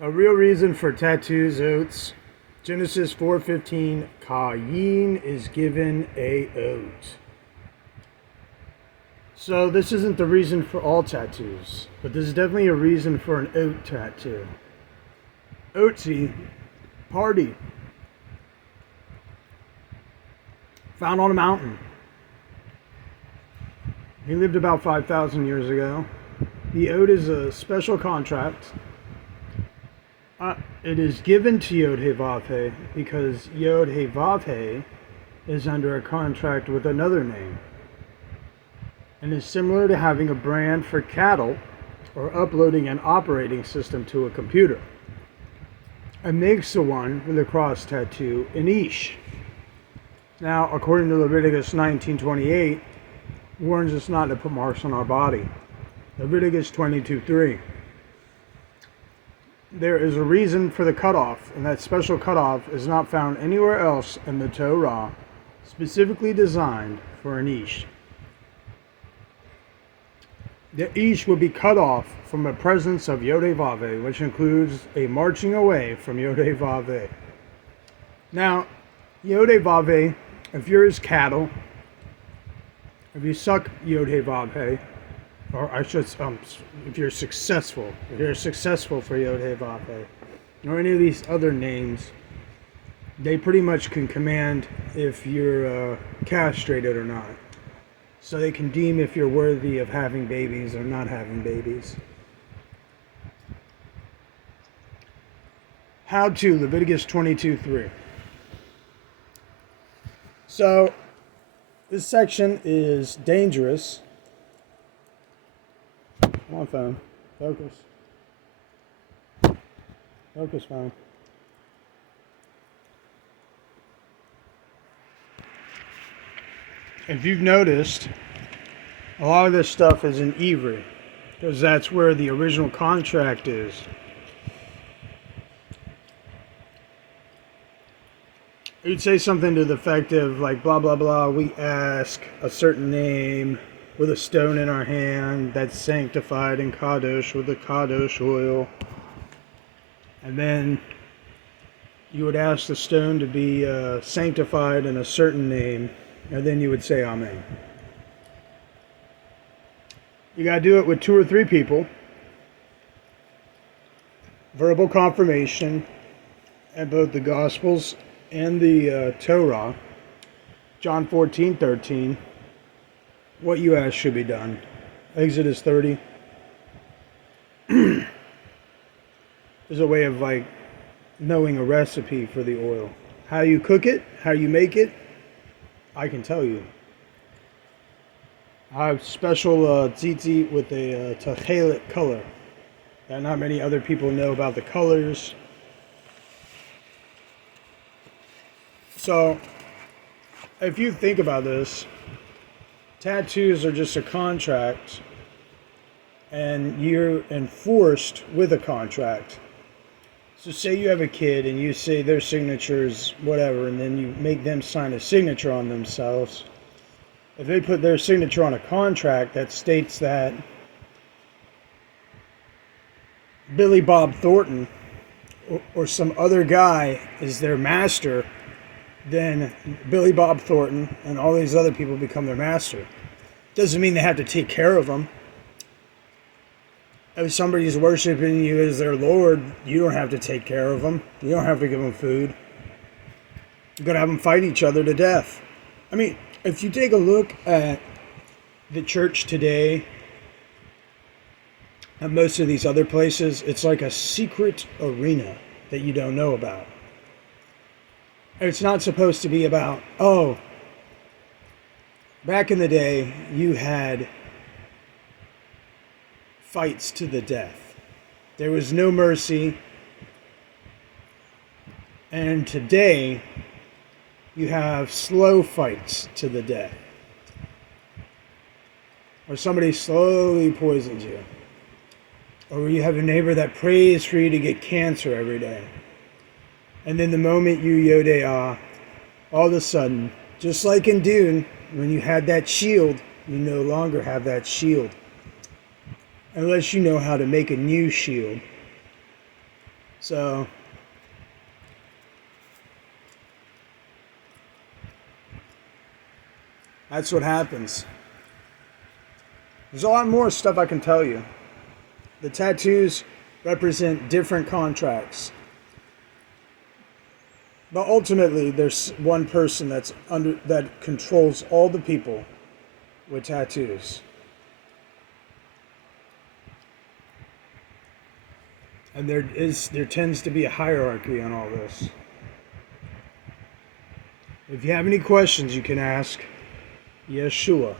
A real reason for tattoos, Oats. Genesis 4:15, Cain is given a oat. So this isn't the reason for all tattoos, but this is definitely a reason for an oat tattoo. Oatsy, party, found on a mountain. He lived about 5,000 years ago. The oat is a special contract. It is given to Yod-Heh-Vav-Heh because Yod-Heh-Vav-Heh is under a contract with another name, and is similar to having a brand for cattle or uploading an operating system to a computer. It makes the one with a cross tattoo an Ish. Now, according to Leviticus 19:28, warns us not to put marks on our body. Leviticus 22:3. There is a reason for the cutoff, and that special cutoff is not found anywhere else in the Torah, specifically designed for an Ish. The Ish will be cut off from the presence of Yod-Heh-Vav-Heh, which includes a marching away from Yod-Heh-Vav-Heh. Now, Yod-Heh-Vav-Heh, if you're his cattle, if you suck Yod-Heh-Vav-Heh, or I should, if you're successful for Yod-Heh-Vav-Heh, or any of these other names, they pretty much can command if you're castrated or not. So they can deem if you're worthy of having babies or not having babies. How to, Leviticus 22:3. So, this section is dangerous. Come on, phone. Focus. Focus, phone. If you've noticed, a lot of this stuff is in Ivri, because that's where the original contract is. You'd say something to the effect of, like, blah, blah, blah, we ask a certain name with a stone in our hand that's sanctified in Kadosh with the Kadosh oil. And then you would ask the stone to be sanctified in a certain name, and then you would say Amen. You got to do it with 2 or 3 people. Verbal confirmation at both the Gospels and the Torah. John 14:13. What you ask should be done. Exodus 30. There's a way of like knowing a recipe for the oil. How you cook it, how you make it, I can tell you. I have special tzitzit with a tachelet color that not many other people know about the colors. So, if you think about this, tattoos are just a contract, and you're enforced with a contract. So say you have a kid and you say their signatures, whatever, and then you make them sign a signature on themselves. If they put their signature on a contract that states that Billy Bob Thornton or some other guy is their master, then Billy Bob Thornton and all these other people become their master. Doesn't mean they have to take care of them. If somebody's worshiping you as their Lord, you don't have to take care of them. You don't have to give them food. You're going to have them fight each other to death. I mean, if you take a look at the church today and most of these other places, it's like a secret arena that you don't know about. It's not supposed to be about, oh, back in the day, you had fights to the death. There was no mercy. And today, you have slow fights to the death. Or somebody slowly poisons you. Or you have a neighbor that prays for you to get cancer every day. And then the moment you Yodea, all of a sudden, just like in Dune, when you had that shield, you no longer have that shield. Unless you know how to make a new shield. So that's what happens. There's a lot more stuff I can tell you. The tattoos represent different contracts. But ultimately, there's one person that controls all the people with tattoos. And there tends to be a hierarchy on all this. If you have any questions, you can ask Yeshua.